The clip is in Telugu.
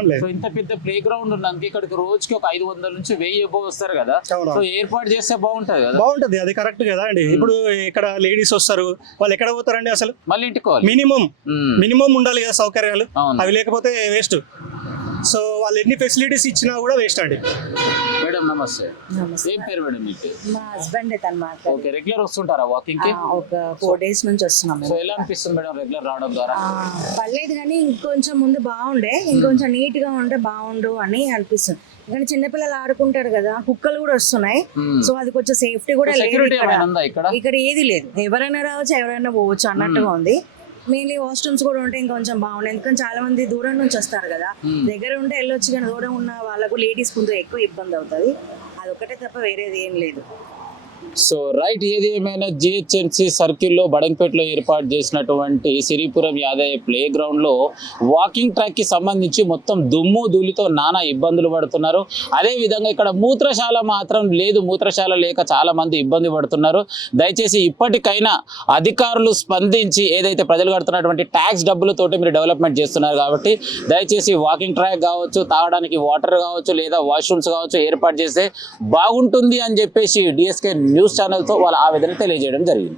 మాత్రం లేదు. సో ఇంత పెద్ద ప్లే గ్రౌండ్ ఉన్నాక ఇక్కడికి రోజుకి ఒక 500 నుంచి 1000 ఎబో వస్తారు కదా, సో ఏర్పాటు చేస్తే బాగుంటది కదా. బాగుంటది, అది కరెక్ట్ కదా అండి. ఇప్పుడు ఇక్కడ లేడీస్ వస్తారు, వాళ్ళు ఎక్కడ పోతారండి అసలు? మళ్ళీ ఇంటికి మినిమం ఉండాలి కదా సౌకర్యాలు, అవి లేకపోతే వేస్ట్. సో వాళ్ళు ఎన్ని ఫెసిలిటీస్ ఇచ్చినా కూడా వేస్ట్ అండి. మేడం నమస్తే. ఏం పేరు మేడం మీకు? మా హస్బెండ్ అన్నమాట. ఓకే, రెగ్యులర్ వస్తుంటారా వాకింగ్ కి? ఒక 4 days నుంచి వస్తున్నాం. సో ఎలా అనిపిస్తుంది మేడం రెగ్యులర్ రావడం ద్వారా? పర్లేదు, కానీ ఇంకొంచెం ముందు బాగుండే, ఇంకొంచెం నీట్ గా ఉంటే బాగుండు అని అనిపిస్తుంది. ఇక్కడ చిన్నపిల్లలు ఆడుకుంటారు కదా, కుక్కలు కూడా వస్తున్నాయి. సో అది కొంచెం సేఫ్టీ కూడా లేదు ఇక్కడ, ఏది లేదు. ఎవరైనా రావచ్చు, ఎవరైనా పోవచ్చు అన్నట్టుగా ఉంది. మెయిన్లీ వాష్రూమ్స్ కూడా ఉంటే ఇంకొంచెం బాగుంది, ఎందుకంటే చాలా మంది దూరం నుంచి వస్తారు కదా. దగ్గర ఉంటే వెళ్ళొచ్చు, కానీ దూరం ఉన్న వాళ్ళకు లేడీస్ కొంచెం ఎక్కువ ఇబ్బంది అవుతుంది. అదొకటే తప్ప వేరేది ఏం లేదు. సో రైట్, ఏది ఏమైనా జిహెచ్ఎంసీ సర్కిల్లో బడంపేటలో ఏర్పాటు చేసినటువంటి సిరిపురం యాదయ్య ప్లే గ్రౌండ్ లో వాకింగ్ ట్రాక్ కి సంబంధించి మొత్తం దుమ్ము ధూళితో నానా ఇబ్బందులు పడుతున్నారు. అదే విధంగా ఇక్కడ మూత్రశాల మాత్రం లేదు, మూత్రశాల లేక చాలా మంది ఇబ్బంది పడుతున్నారు. దయచేసి ఇప్పటికైనా అధికారులు స్పందించి ఏదైతే ప్రజలు కడుతున్నటువంటి ట్యాక్స్ డబ్బులతోటి మీరు డెవలప్మెంట్ చేస్తున్నారు కాబట్టి దయచేసి వాకింగ్ ట్రాక్ కావచ్చు, తాగడానికి వాటర్ కావచ్చు, లేదా వాష్రూమ్స్ కావచ్చు ఏర్పాటు చేస్తే బాగుంటుంది అని చెప్పేసి డిఎస్కే న్యూస్ ఛానల్తో వాళ్ళ ఆవేదన తెలియజేయడం జరిగింది.